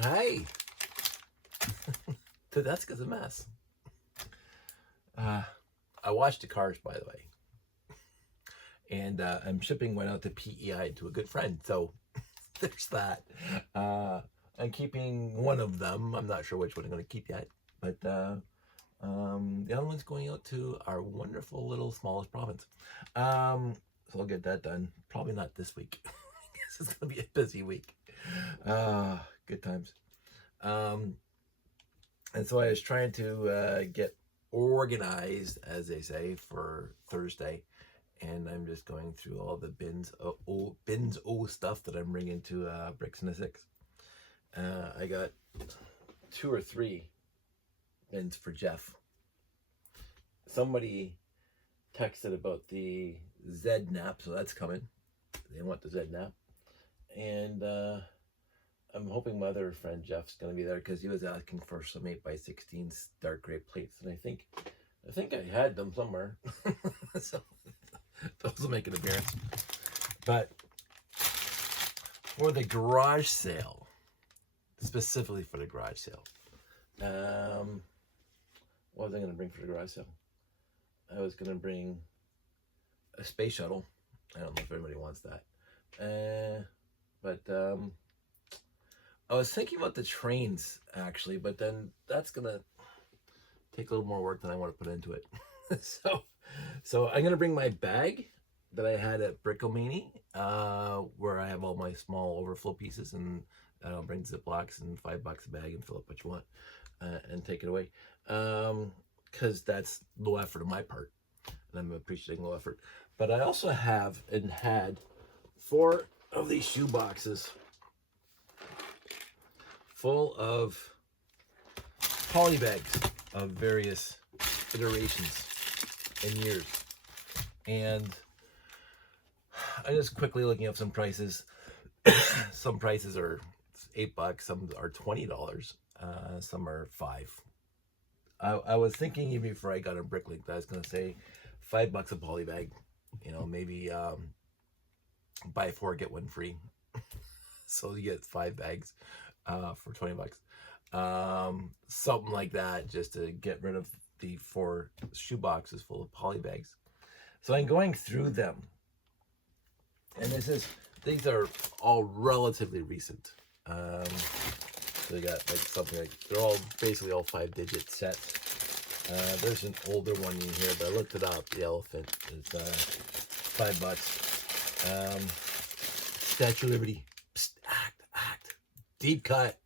Hey, the desk is a mess. I washed the cars, by the way, and I'm shipping one out to PEI to a good friend. So there's that. I'm keeping one of them. I'm not sure which one I'm going to keep yet, but the other one's going out to our wonderful little smallest province. So I'll get that done. Probably not this week. I guess it's going to be a busy week. Good times. And so I was trying to get organized, as they say, for Thursday, and I'm just going through all the bins of stuff that I'm bringing to Bricks and a Six. I got 2 or 3 bins for Jeff. Somebody texted about the Z nap, so that's coming. They want the Z nap, and I'm hoping my other friend Jeff's going to be there because he was asking for some 8x16 dark gray plates, and I think I had them somewhere. So those will make an appearance. But for the garage sale, specifically for the garage sale, what was I going to bring for the garage sale? I was going to bring a space shuttle. I don't know if everybody wants that. But I was thinking about the trains, actually, but then that's going to take a little more work than I want to put into it. So I'm going to bring my bag that I had at Brickomania, where I have all my small overflow pieces, and I'll bring Ziplocs and $5 a bag and fill up what you want and take it away. Because that's low effort on my part, and I'm appreciating low effort. But I also have and had 4 of these shoe boxes full of polybags of various iterations and years. And I'm just quickly looking up some prices. Some prices are $8, some are $20, some are $5. I was thinking even before I got a Bricklink that I was going to say $5 a polybag. You know, maybe buy 4 get 1 free. So you get 5 bags for $20. Something like that, just to get rid of the 4 shoe boxes full of polybags. So I'm going through them, and these are all relatively recent. So they got like something like, they're all basically all 5-digit sets. There's an older one in here, but I looked it up. The elephant is $5. Statue of Liberty. Psst, act. Deep cut.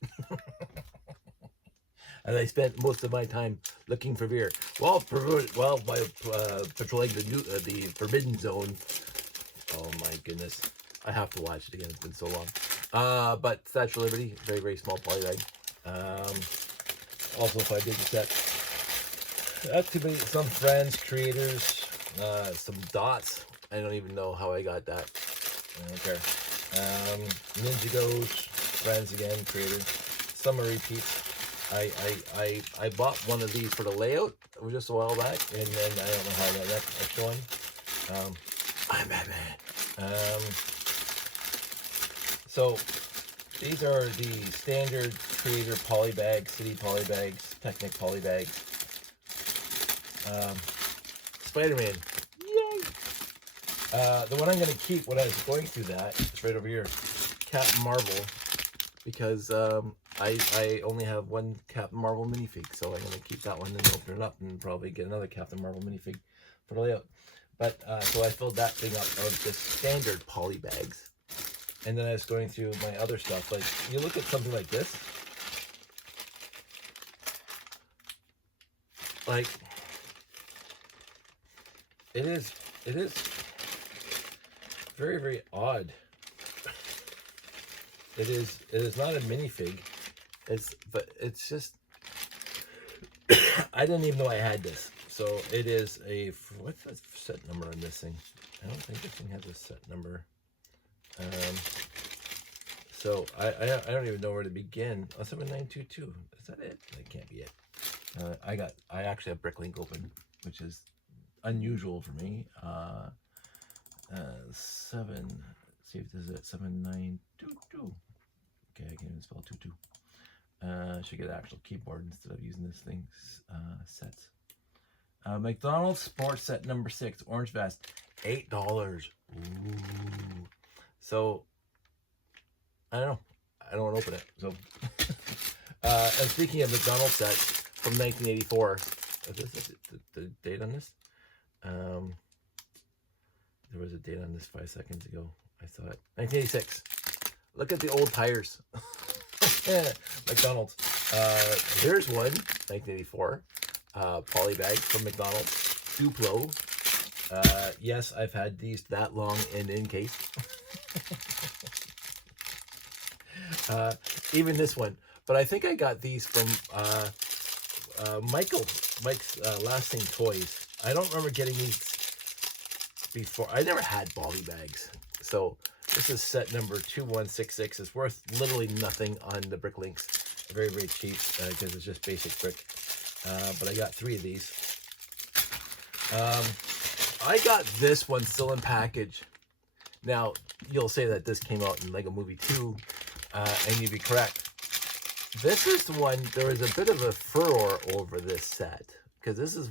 And I spent most of my time looking for beer while by patrolling the Forbidden Zone. Oh my goodness, I have to watch it again. It's been so long. But Statue of Liberty, very, very small polybag. Also 5-digit set. That could be some friends, creators, some dots. I don't even know how I got that. I don't care. Ninjagos, friends again, creators. Some are repeats. I bought one of these for the layout just a while back, and then I don't know how I got that extra one. I'm Batman. So these are the standard creator polybags, city polybags, Technic polybags. Spider-Man. Yay! The one I'm going to keep when I was going through that is right over here. Captain Marvel. Because I only have 1 Captain Marvel minifig, so I'm going to keep that one and open it up and probably get another Captain Marvel minifig for the layout. But so I filled that thing up of just standard poly bags, and then I was going through my other stuff. Like, you look at something like this, like it is very, very odd. It is not a minifig. But it's just, I didn't even know I had this. So it is what's the set number on this thing? I don't think this thing has a set number. So I don't even know where to begin. Oh, 7922. Is that it? That can't be it. I actually have Bricklink open, which is unusual for me. 7. Let's see if this is at 7922. Okay, I can't even spell 22. Should get an actual keyboard instead of using this thing. Sets. McDonald's Sports Set number 6, orange vest, $8. Ooh. So, I don't know. I don't want to open it. So, and speaking of McDonald's set from 1984, is this the date on this? There was a date on this 5 seconds ago. I saw it. 1986. Look at the old tires. McDonald's. Here's one, 1984. Polybags from McDonald's. Duplo. Yes, I've had these that long and in case. Even this one. But I think I got these from Mike's Lasting Toys. I don't remember getting these before. I never had Polybags. So this is set number 2166. It's worth literally nothing on the Brick Links. Very, very cheap because it's just basic brick. But I got 3 of these. I got this one still in package. Now, you'll say that this came out in Lego Movie 2, and you'd be correct. This is the one, there was a bit of a furor over this set, because this is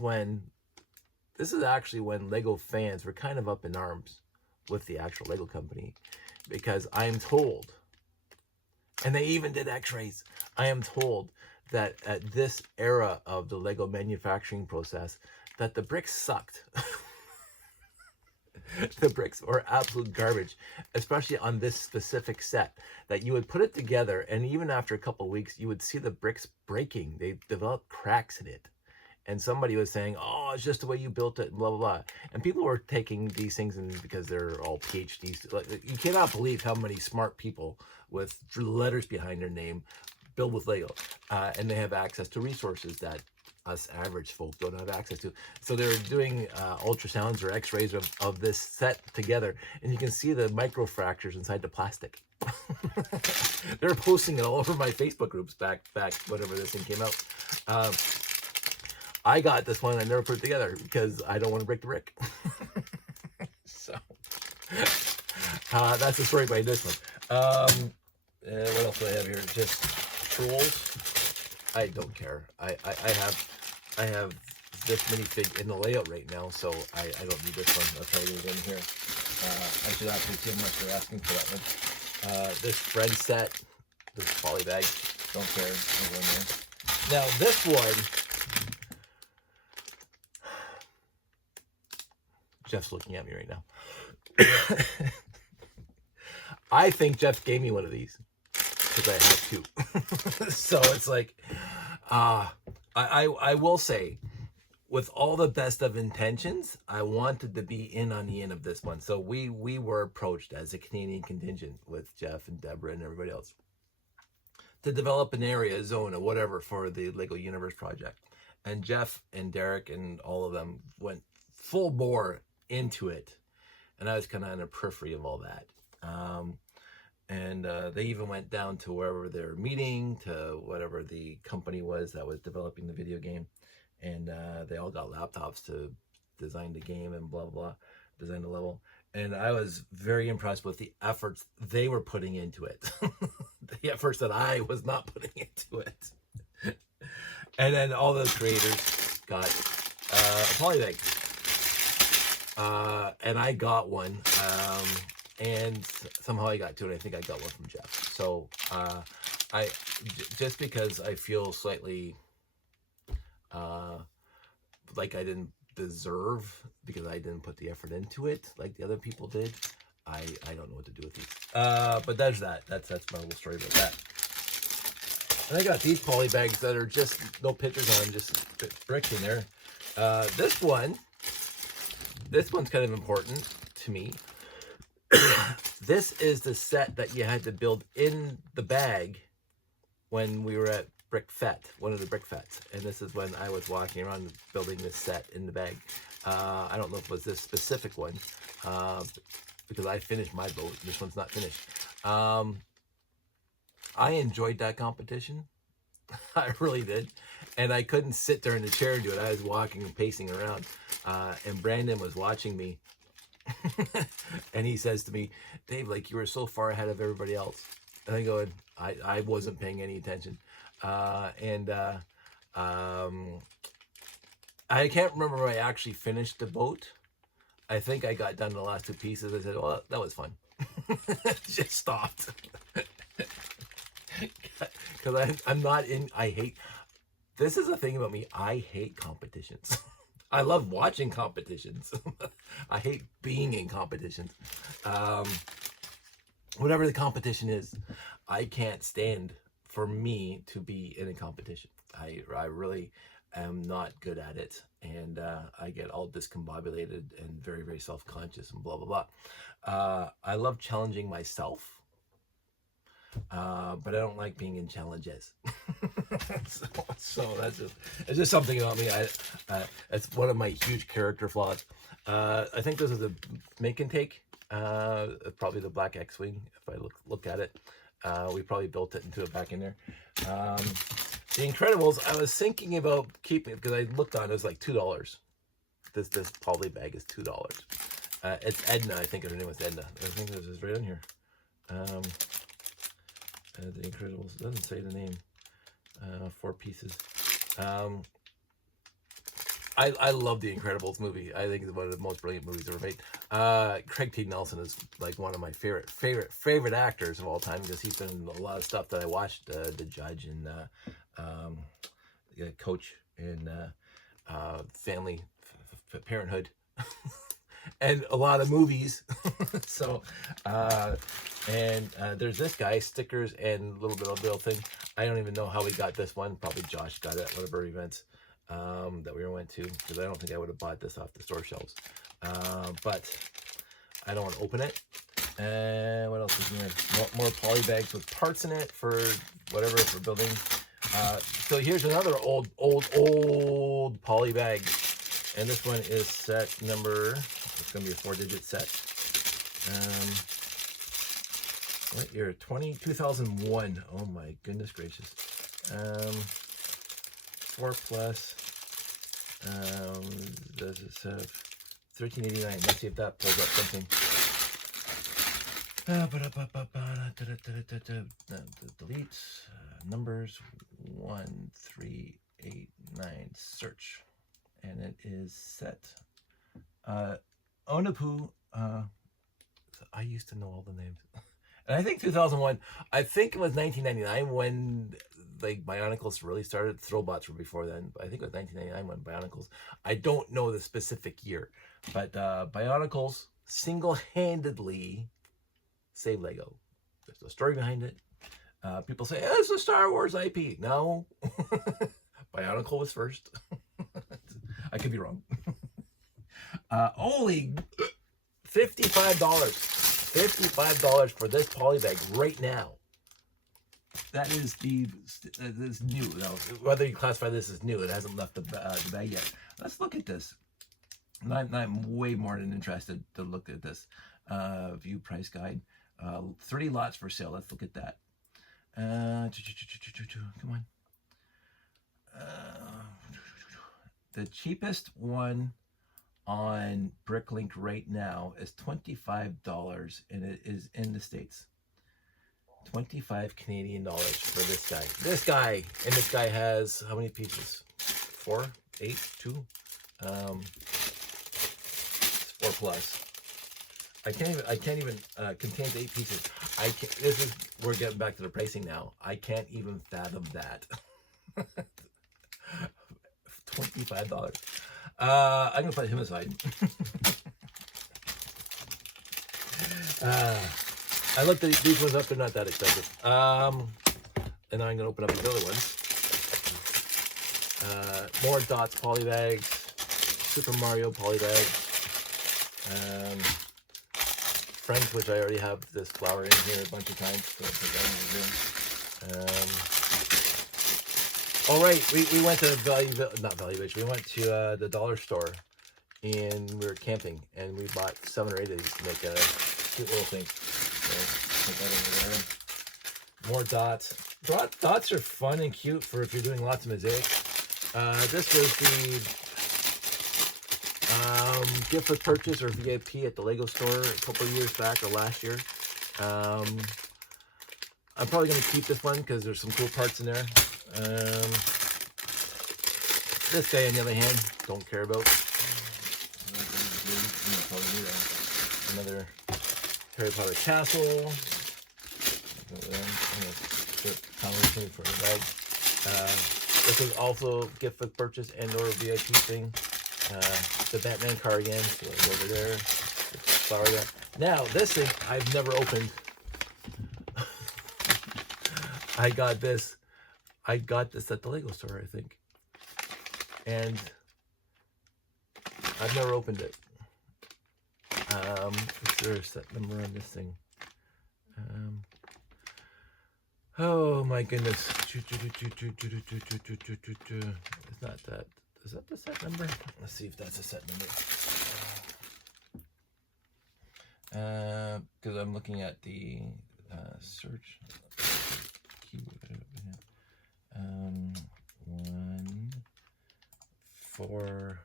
actually when Lego fans were kind of up in arms with the actual Lego company, because I am told, and they even did x-rays, I am told that at this era of the Lego manufacturing process, that the bricks sucked. The bricks were absolute garbage, especially on this specific set, that you would put it together, and even after a couple of weeks, you would see the bricks breaking. They developed cracks in it. And somebody was saying, oh, it's just the way you built it, blah, blah, blah. And people were taking these things and because they're all PhDs. You cannot believe how many smart people with letters behind their name build with Lego. And they have access to resources that us average folk don't have access to. So they're doing ultrasounds or x-rays of this set together, and you can see the microfractures inside the plastic. They're posting it all over my Facebook groups back whenever this thing came out. I got this one, I never put it together because I don't want to break the brick. So that's the story behind this one. What else do I have here? Just trolls. I don't care. I have this minifig in the layout right now, so I don't need this one. I'll tell you in here. I should actually see how much they're asking for that one. This friend set, this Polybag, don't care. Over in there. Now this one, Jeff's looking at me right now. I think Jeff gave me one of these because I have 2. So it's like, I will say, with all the best of intentions, I wanted to be in on the end of this one. So we were approached as a Canadian contingent with Jeff and Deborah and everybody else to develop an area, zone, or whatever for the Lego Universe project. And Jeff and Derek and all of them went full bore into it. And I was kind of on the periphery of all that. And they even went down to wherever they're meeting, to whatever the company was that was developing the video game. And they all got laptops to design the game and blah, blah, blah, design the level. And I was very impressed with the efforts they were putting into it. The efforts that I was not putting into it. And then all those creators got a Polybag. And I got one. And somehow I got 2, and I think I got one from Jeff. So just because I feel slightly like I didn't deserve, because I didn't put the effort into it like the other people did, I don't know what to do with these. But there's that. That's my little story about that. And I got these Polybags that are just no pictures on them, just bricks in there. This one's kind of important to me. This is the set that you had to build in the bag when we were at Brick Fete, one of the Brick Fetes. And this is when I was walking around building this set in the bag. I don't know if it was this specific one, because I finished my boat. This one's not finished. I enjoyed that competition. I really did. And I couldn't sit there in the chair and do it. I was walking and pacing around. And Brandon was watching me. And he says to me, Dave, like, you were so far ahead of everybody else. And I go, I wasn't paying any attention. I can't remember when I actually finished the boat. I think I got done the last two pieces. I said, well, that was fun. Just stopped. Because I'm not in, this is the thing about me. I hate competitions. I love watching competitions. I hate being in competitions. Whatever the competition is, I can't stand for me to be in a competition. I really am not good at it, and I get all discombobulated and very, very self-conscious and blah, blah, blah. I love challenging myself, but I don't like being in challenges. so it's just something about me. It's one of my huge character flaws. I think this is a make and take. Probably the black X-Wing, if I look at it. We probably built it into it back in there. The Incredibles, I was thinking about keeping it because I looked on it, was like $2. This Polybag is $2. It's Edna, I think her name was Edna. I think this is right on here. The Incredibles, it doesn't say the name. 4 pieces. I love the Incredibles movie. I think it's one of the most brilliant movies ever made. Craig T. Nelson is like one of my favorite actors of all time because he's been in a lot of stuff that I watched. The Judge and Coach and Family Parenthood. And a lot of movies. So there's this guy, stickers and a little thing. I don't even know how we got this one. Probably Josh got it at one of our events that we went to, because I don't think I would have bought this off the store shelves. But I don't want to open it. And what else is in there? More Polybags with parts in it for whatever, for building. So here's another old Polybag. And this one is set number, it's going to be a 4-digit set. What year? 2001. Oh my goodness gracious. 4 plus. Does it set up 1389? Let's see if that pulls up something. Delete numbers 1389. Search. And it is set. Onapu. I used to know all the names. And I think 2001. I think it was 1999 when like Bionicles really started. Throwbots were before then, but I think it was 1999 when Bionicles. I don't know the specific year, but Bionicles single-handedly saved Lego. There's a story behind it. People say, oh, it's a Star Wars IP. No, Bionicle was first. I could be wrong. Only $55. $55 for this Polybag right now. That is this new. Now, whether you classify this as new, it hasn't left the bag yet. Let's look at this. I'm way more than interested to look at this. View price guide. 30 lots for sale. Let's look at that. Come on. The cheapest one on Bricklink right now is $25, and it is in the States. 25 Canadian dollars for this guy. This guy has how many pieces? 4, 8, 2, 4 plus. I can't even contains 8 pieces. We're getting back to the pricing now. I can't even fathom that. $25. I'm gonna put him aside. I looked at these ones up, they're not that expensive. And now I'm gonna open up these other ones. More Dots Polybags, Super Mario Polybags, Friends, which I already have this flower in here a bunch of times. So all right, we went to we went to the dollar store, and we were camping, and we bought 7 or 8 of these to make a cute little thing. So put that over there. More dots. Dots are fun and cute for if you're doing lots of mosaic. This was the gift with purchase or VIP at the Lego store a couple of years back or last year. I'm probably going to keep this one because there's some cool parts in there. This guy, on the other hand, don't care about. Another Harry Potter castle. For the bag. This is also gift with purchase and or VIP thing. The Batman car again, so over there. Sorry. Now this thing I've never opened. I got this at the Lego store, I think, and I've never opened it. Is there a set number on this thing? Oh my goodness. It's not that. Is that the set number? Let's see if that's a set number. Because I'm looking at the search keyword. 1 4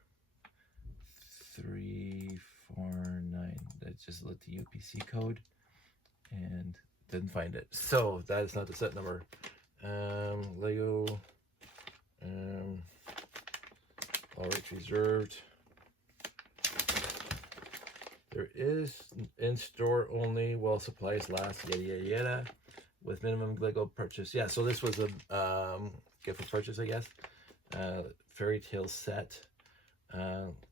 3 4 9. That's just let the UPC code and didn't find it. So that is not the set number. Lego. All rights reserved. There is in store only while supplies last. Yada yada yada. With minimum Lego purchase. Yeah. So this was a gift for purchase, I guess. Fairy tale set.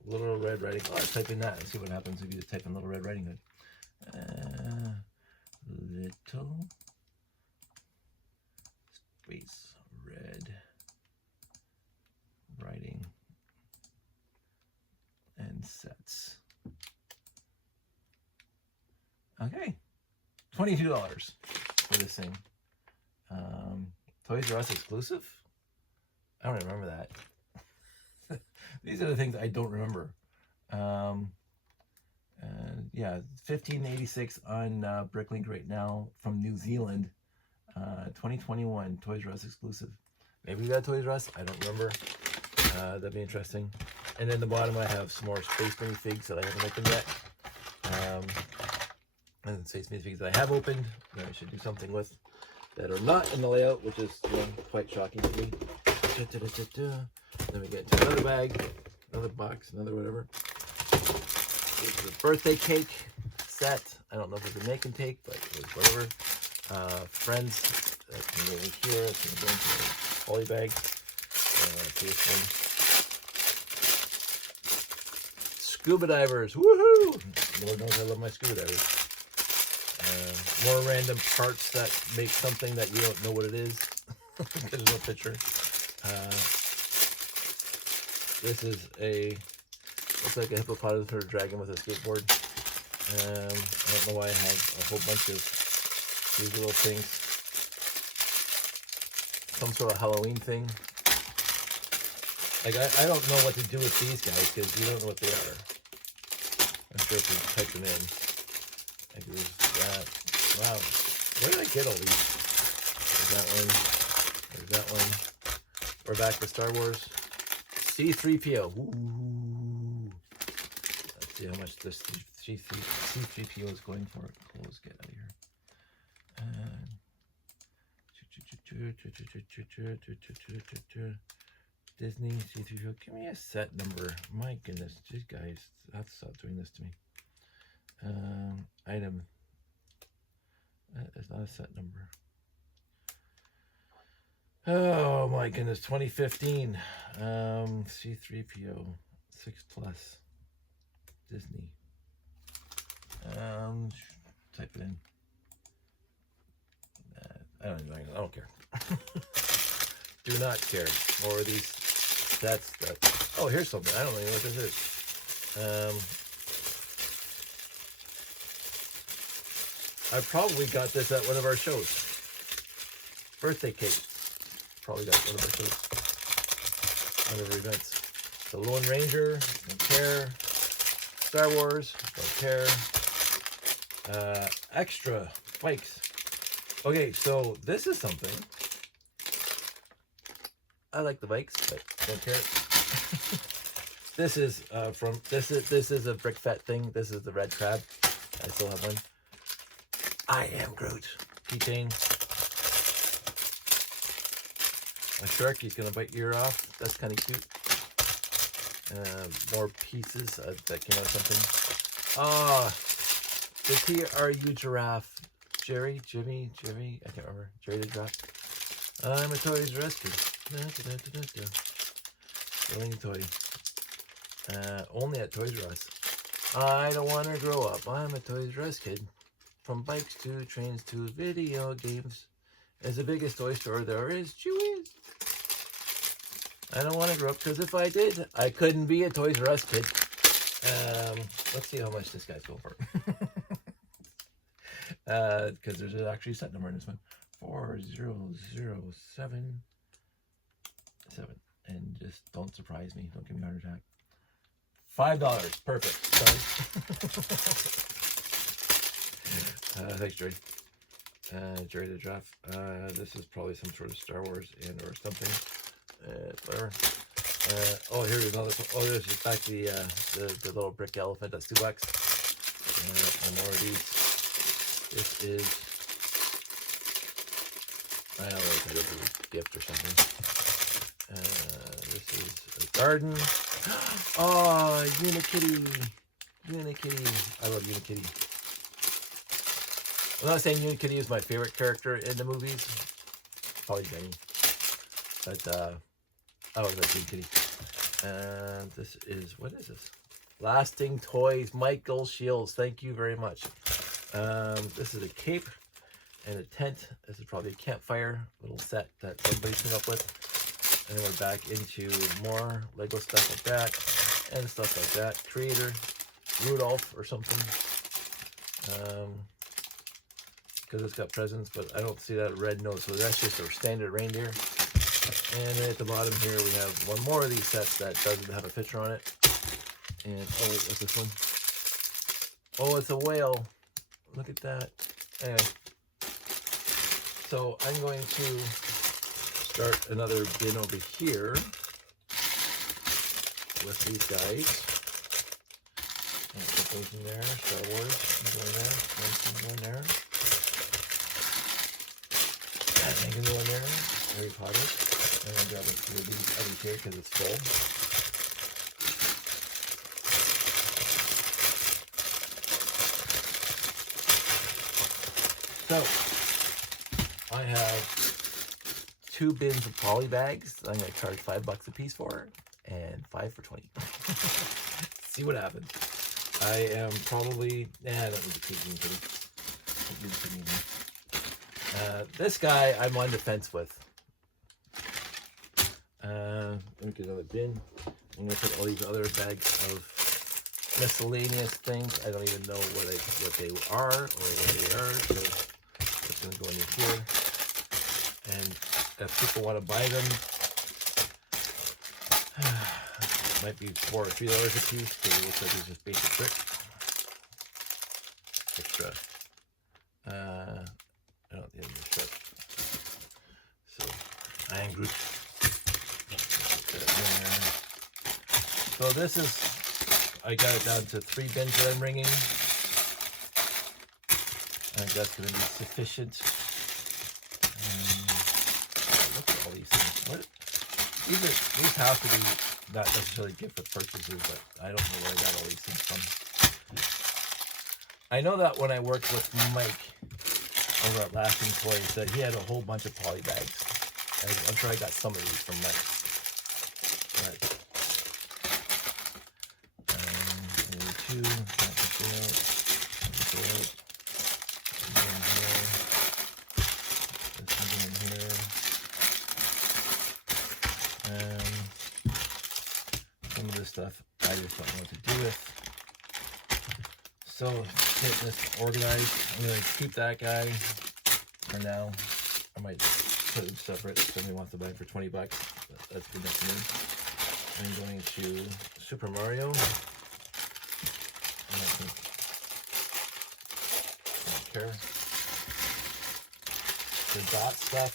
Little Red Riding Hood. Let's type in that and see what happens if you just type in Little Red Riding Hood. Little space Red Riding and sets. Okay, $22 for this thing. Toys R Us exclusive? I don't remember that. These are the things I don't remember. Yeah, $15.86 on Bricklink right now from New Zealand. 2021 Toys R Us exclusive. Maybe we got Toys R Us. I don't remember. That'd be interesting. And then the bottom, I have some more Space Marine figs that I haven't opened yet. And Space Marine figs that I have opened that I should do something with that are not in the layout, which is quite shocking to me. Then we get into another bag, another box, another whatever. This is a birthday cake set. I don't know if it's a make and take, but it was whatever. Friends, that can go over here. It's going to go into the Polybags. This one. Scuba divers, woohoo! Lord knows I love my scuba divers. More random parts that make something that you don't know what it is. There's no picture. This is looks like a hippopotamus or a dragon with a skateboard. I don't know why I have a whole bunch of these little things. Some sort of Halloween thing. Like, I don't know what to do with these guys because you don't know what they are. I'm sure if you type them in. Like, there's that. Wow. Where did I get all these? There's that one. There's that one. We're back to Star Wars. C-3PO. Ooh. Let's see how much this C-3PO is going for. Let's get out of here. Disney C-3PO. Give me a set number. My goodness. Jeez, guys. I have to stop doing this to me. Item. That is not a set number. Oh my goodness, 2015. C-3PO 6+ Disney. Type it in. I don't care. Do not care. Or these sets that. Oh, here's something. I don't even know what this is. I probably got this at one of our shows. Birthday cake. Probably got one of our shows. One of our events. The Lone Ranger. Don't care. Star Wars. Don't care. Extra bikes. Okay, so this is something. I like the bikes, but don't care. This is this is a Brick Fat thing. This is the red crab. I still have one. I am Groot. Keychain. A shark, he's gonna bite your ear off. That's kind of cute. More pieces that came out of something. Ah, the TRU giraffe. Jerry, Jimmy, I can't remember. Jerry the giraffe. I'm a Toys R Us kid. Selling toy. Only at Toys R Us. I don't want to grow up. I'm a Toys R Us kid. From bikes to trains to video games. It's the biggest toy store there is. Chewies. I don't want to grow up because if I did, I couldn't be a Toys R Us kid. Let's see how much this guy's going for. Because there's actually a set number in this one. 4007. And just don't surprise me. Don't give me a heart attack. $5. Perfect. Sorry. Thanks, Jerry. Jerry the Giraffe. This is probably some sort of Star Wars and or something. Whatever. Oh, here's another. Oh, there's just back the little brick elephant. That's $2. And more of these. This is. I don't know if it is a gift or something. This is a garden. Oh, Unikitty. Unikitty. I love Unikitty. I'm not saying Unikitty is my favorite character in the movies. Probably Jenny. But I always like Unikitty. And this is, what is this? Lasting Toys, Michael Shields. Thank you very much. This is a cape and a tent. This is probably a campfire little set that somebody came up with. And then we're back into more Lego stuff like that and stuff like that. Creator, Rudolph or something. Because it's got presents, but I don't see that red nose, so that's just a standard reindeer. And then at the bottom here we have one more of these sets that doesn't have a picture on it. And oh wait, what's this one? Oh, it's a whale. Look at that. Anyway, so I'm going to start another bin over here with these guys. And put those in there. Star Wars can go in there. One can go in there. And they can go in there. Harry Potter. And I'll grab a few of these others here because it's full. So, I have 2 bins of Polybags that I'm going to charge $5 a piece for, and 5 for 20. See what happens. I am probably, I don't need to keep them. This guy I'm on the fence with. Let me get another bin. I'm going to put all these other bags of miscellaneous things. I don't even know what they are or what they are, so it's going to go in here. And if people want to buy them, it might be $4 or $3 a piece because it looks like it's just basic brick. Extra. I don't think it's shut. So, Iron Groot. So this is, I got it down to 3 bins that I'm ringing. I think that's going to be sufficient. Look at all these things. What? These have to be not necessarily gift with purchases, but I don't know where I got all these things from. I know that when I worked with Mike over at Lasting Toys, that he had a whole bunch of Polybags. I'm sure I got some of these from Mike. But, two, some of this stuff I just don't know what to do with. So get this organized. I'm gonna keep that guy for now. I might put him separate if somebody wants to buy it for $20. That's good enough for me. I'm going to Super Mario. I don't care. The dot stuff.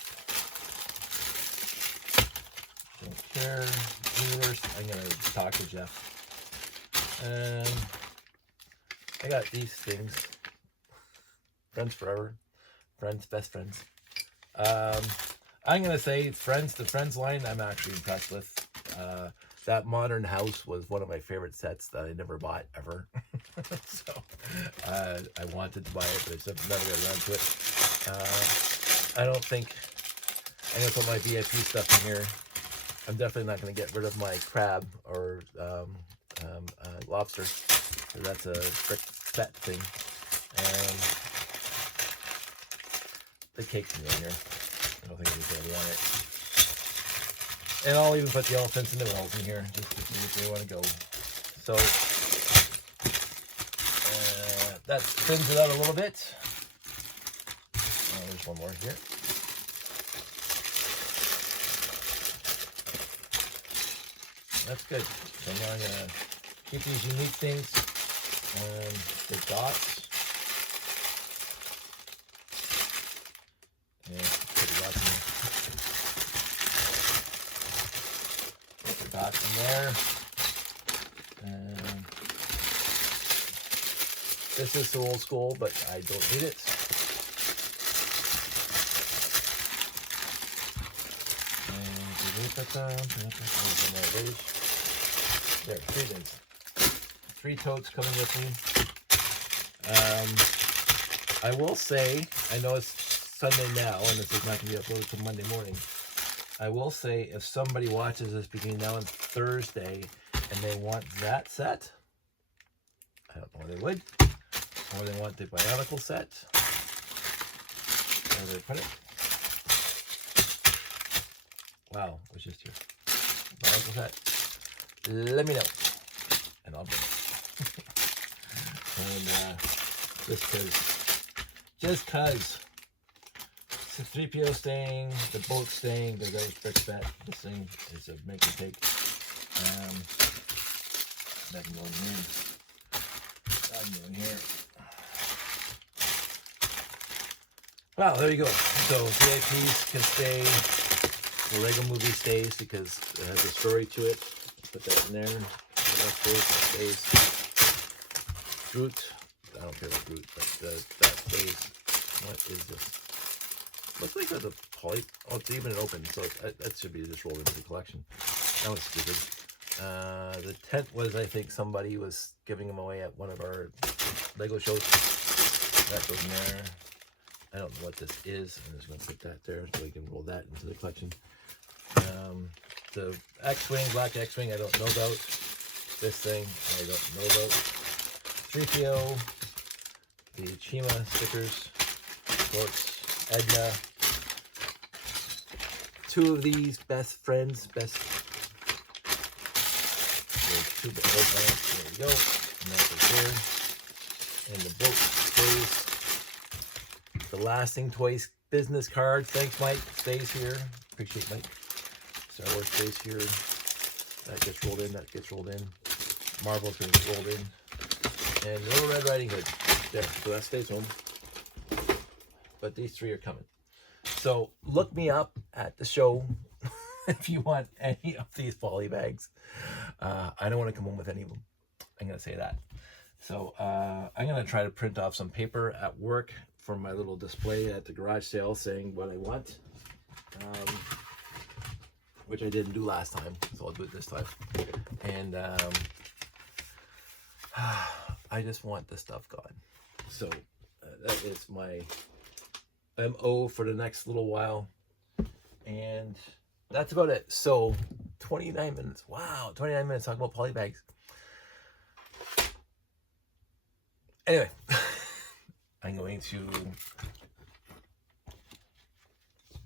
Don't care. Universe. I'm gonna talk to Jeff. I got these things. Friends forever. Friends, best friends. I I'm gonna say Friends. The Friends line, I'm actually impressed with. That Modern House was one of my favorite sets that I never bought ever. So I wanted to buy it, but I just never got around to it. I don't think I'm gonna put my VIP stuff in here. I'm definitely not gonna get rid of my crab or lobster. So that's a strict set thing. And the cake can go in here. I don't think anybody's gonna want it. And I'll even put the elephants and the whales in here, just if they want to go. So that spins it out a little bit. Oh, there's one more here. That's good. So now I'm gonna keep these unique things. The dots. And put the dots in. Put the dots in there. And this is so old school, but I don't need it. And put that down. There, 3 things. 3 totes coming with me. I will say, I know it's Sunday now, and this is not going to be uploaded till Monday morning. I will say, if somebody watches this between now and Thursday, and they want that set, I don't know where they would, or they want the Bionicle set, where do they put it? Wow, it was just here. Bionicle set. Let me know, and I'll bring it. And just cause the 3PO staying, the boat staying, they're very strict bet. This thing is a make and take. That can go in here. That can go in here. Well, there you go. So VIPs can stay. The Lego movie stays because it has a story to it. Put that in there. That stays. Groot. I don't care about Groot, but that stays. What is this? Looks like there's a poly. Oh, it's even open, so that should be just rolled into the collection. That was stupid. The tent was, I think, somebody was giving them away at one of our Lego shows. That goes in there. I don't know what this is. I'm just going to put that there so we can roll that into the collection. The X-Wing, black X-Wing, I don't know about. This thing, I don't know about. 3PO, the Chima stickers, Dorks, Edna. 2 of these best friends, There's 2 old brands. There we go. And that's right here. And the boat stays. The Lasting Toys business card. Thanks, Mike. Stays here. Appreciate Mike. Star Wars stays here. That gets rolled in. That gets rolled in. Marvel's going to get rolled in. And Little Red Riding Hood. There. So that stays home. But these 3 are coming. So look me up at the show if you want any of these Polybags. I don't want to come home with any of them. I'm going to say that. So I'm going to try to print off some paper at work for my little display at the garage sale saying what I want. Which I didn't do last time, so I'll do it this time. And I just want this stuff gone. So that is my MO for the next little while. And that's about it. So 29 minutes. Wow, 29 minutes talking about Polybags. Anyway, I'm going to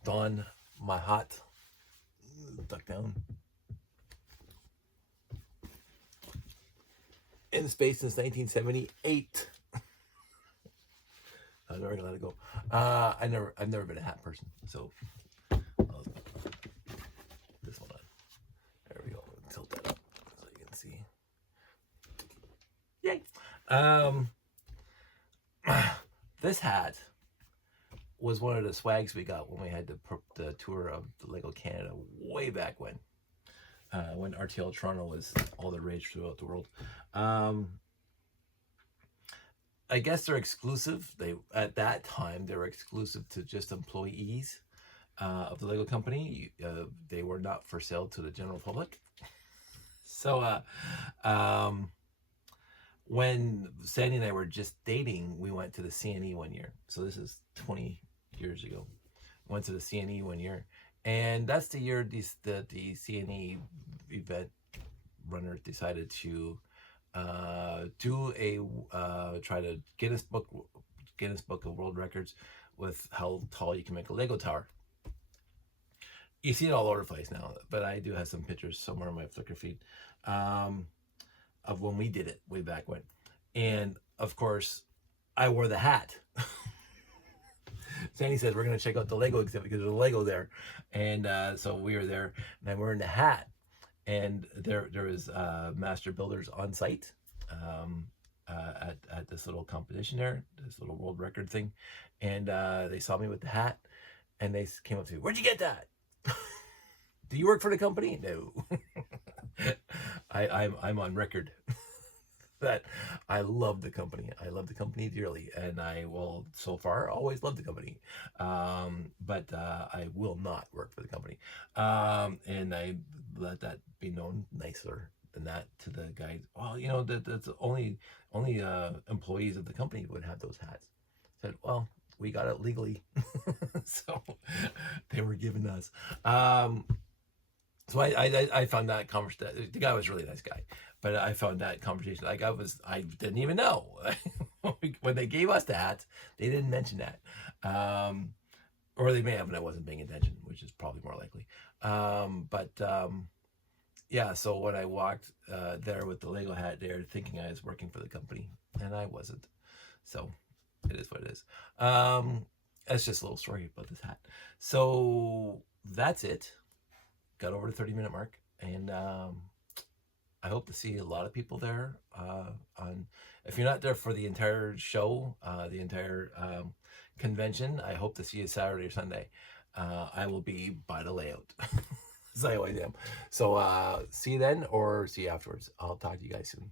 don my hat. Duck down. In space since 1978. I'm never gonna let it go. I've never been a hat person, so this one on. There we go. Tilt that up so you can see. Yay! This hat was one of the swags we got when we had the tour of the Lego Canada way back when RTL Toronto was all the rage throughout the world. I guess they're exclusive. At that time they were exclusive to just employees, of the Lego company. They were not for sale to the general public. So when Sandy and I were just dating, we went to the CNE one year. So this is 20 years ago. Went to the CNE one year, and that's the year the CNE event runners decided to do a try to Guinness Book of World Records with how tall you can make a Lego tower. You see it all over the place now, but I do have some pictures somewhere on my Flickr feed of when we did it way back when. And of course, I wore the hat. Sandy says we're going to check out the Lego exhibit because there's a Lego there. And so we were there, and I'm wearing the hat. And there was master builders on site at this little competition there, this little world record thing. And they saw me with the hat, and they came up to me, "Where'd you get that? Do you work for the company?" No. I'm on record that I love the company. I love the company dearly, and I will, so far, always love the company. But I will not work for the company. And I let that be known nicer than that to the guys. Well, you know, that's only employees of the company would have those hats. I said, well, we got it legally. So they were giving us. So I found that conversation. The guy was a really nice guy, but I found that conversation like I didn't even know when they gave us the hats. They didn't mention that, or they may have, and I wasn't paying attention, which is probably more likely. Yeah. So when I walked there with the Lego hat, there thinking I was working for the company, and I wasn't. So it is what it is. That's just a little story about this hat. So that's it. Got over the 30-minute mark, and I hope to see a lot of people there. If you're not there for the entire show, the entire convention, I hope to see you Saturday or Sunday. I will be by the layout, as I always am. So see you then, or see you afterwards. I'll talk to you guys soon.